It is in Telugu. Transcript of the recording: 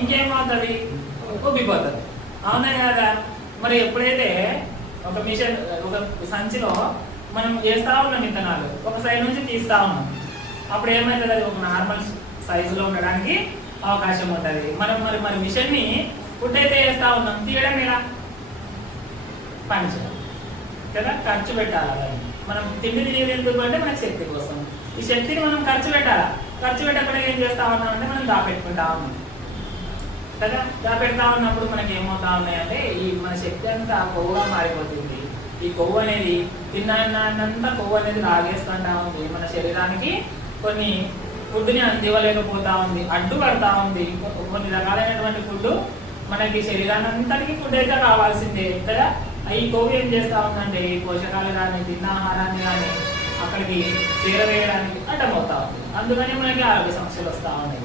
ఇంకేమవుతుంది, ఉబ్బిపోతుంది. అవునా కదా? మరి ఎప్పుడైతే ఒక మిషన్ ఒక సంచిలో మనం వేస్తా ఉన్నాం విత్తనాలు, ఒక సైడ్ నుంచి తీస్తా ఉన్నాం, అప్పుడు ఏమవుతుంది, అది ఒక నార్మల్ సైజులో ఉండడానికి అవకాశం ఉంటుంది. మనం మరి మిషన్ని ఫుడ్ అయితే వేస్తా ఉన్నాం, తీయడం ఎలా? పని కదా, ఖర్చు పెట్టాలి. అలాగే మనం తిండి తినేది ఎందుకు అంటే మనకి శక్తి కోసం. ఈ శక్తిని మనం ఖర్చు పెట్టాలా, ఖర్చు పెట్టకుండా ఏం చేస్తా ఉన్నాం అంటే మనం దాపెట్టుకుంటా ఉన్నాం కదా. దాపెడతా ఉన్నప్పుడు మనకి ఏమవుతా ఉన్నాయంటే ఈ మన శక్తి అంతా కొవ్వుగా మారిపోతుంది. ఈ కొవ్వు అనేది తిన్నాన్నంతా కొవ్వు అనేది లాగేస్తుంటా ఉంది, మన శరీరానికి కొన్ని ఫుడ్ని అందివ్వలేకపోతా ఉంది, అడ్డుపడతా ఉంది. కొన్ని రకాలైనటువంటి ఫుడ్ మనకి శరీరాన్ని అంతటికి ఫుడ్ అయితే కావాల్సిందే కదా. ఈ కొవ్వు ఏం చేస్తా ఉందంటే ఈ పోషకాలు కానీ తిన్న ఆహారాన్ని కానీ అక్కడికి చేరవేయడానికి అడ్డమవుతా ఉంది. అందుకని మనకి ఆరోగ్య సమస్యలు వస్తూ ఉన్నాయి.